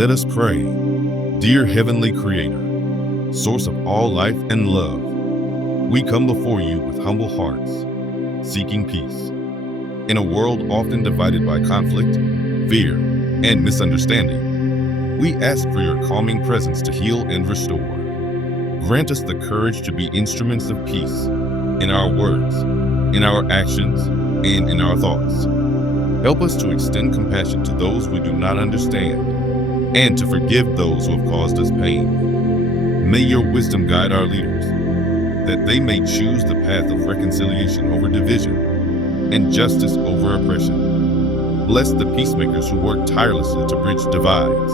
Let us pray. Dear Heavenly Creator, source of all life and love, we come before you with humble hearts, seeking peace. In a world often divided by conflict, fear, and misunderstanding, we ask for your calming presence to heal and restore. Grant us the courage to be instruments of peace in our words, in our actions, and in our thoughts. Help us to extend compassion to those we do not understand and to forgive those who have caused us pain. May your wisdom guide our leaders, that they may choose the path of reconciliation over division and justice over oppression. Bless the peacemakers who work tirelessly to bridge divides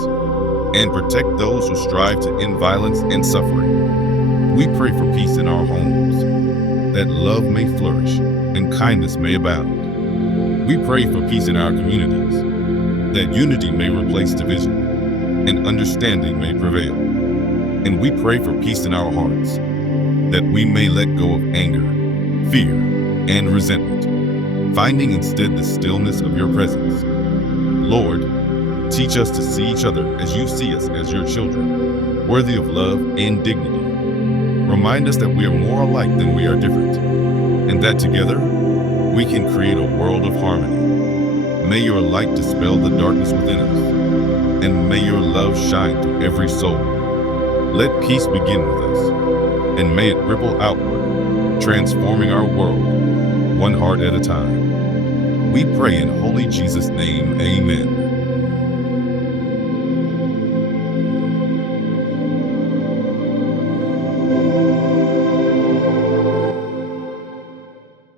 and protect those who strive to end violence and suffering. We pray for peace in our homes, that love may flourish and kindness may abound. We pray for peace in our communities, that unity may replace division and understanding may prevail. And we pray for peace in our hearts, that we may let go of anger, fear, and resentment, finding instead the stillness of your presence. Lord, teach us to see each other as you see us as your children, worthy of love and dignity. Remind us that we are more alike than we are different, and that together we can create a world of harmony. May your light dispel the darkness within us, and may your love shine through every soul. Let peace begin with us, and may it ripple outward, transforming our world, one heart at a time. We pray in holy Jesus' name, amen.